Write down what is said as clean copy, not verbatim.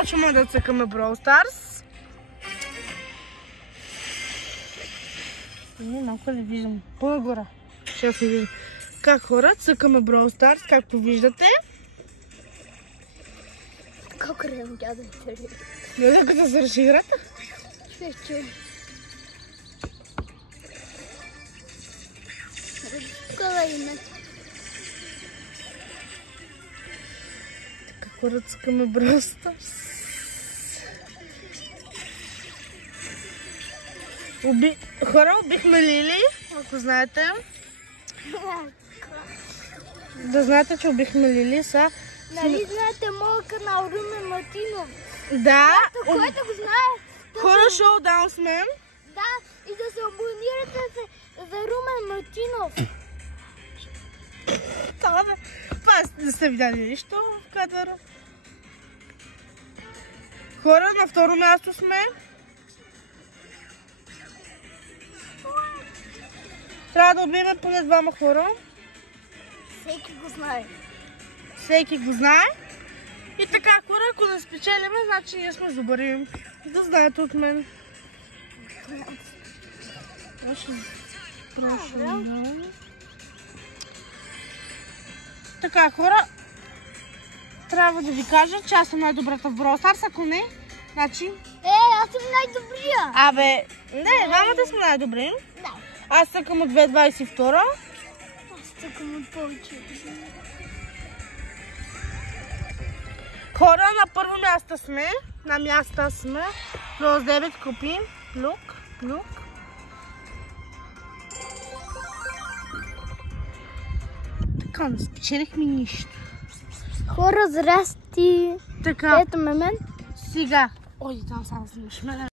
Почваме да цъкаме Brawl Stars. Малко ли виждам? По-нагора. Сейчас не виждам. Как хора, цъкаме Brawl Stars, както виждате. Колко време тя да е? Гледа като се реши играта? Чуй. Кола име. Така хора, цъкаме Brawl Stars. Хора, убихме Лили, ако знаете. Да знаете, че убихме Лили са. Нали знаете моят канал Румен Мартинов? Да. Който го знае. Хора, шоудаун сме. Да, и да се абонирате за Румен Мартинов. Това не сте видяли нищо в кадъра. Хора, на второ място сме. Трябва да убием поне двама хора. Всеки го знае. Всеки го знае. И така, хора, ако не спечелиме, значи ние сме добри. Да знаете от мен. Така, хора, трябва да ви кажа, че аз съм най-добрата в Brawl Stars, ако не, значи... Аз съм най-добрия. Абе, не, двамата сме най-добри. Да. Аз цъкам от 2022. Аз цъкам от повече. Хора, на първо място сме. На място сме. Плюс 9 купи. Плюк. Така, не спечелихме нищо. Хора, здрасти. Така. Ето ме мен. Сега. Ой, там само снимаш мен.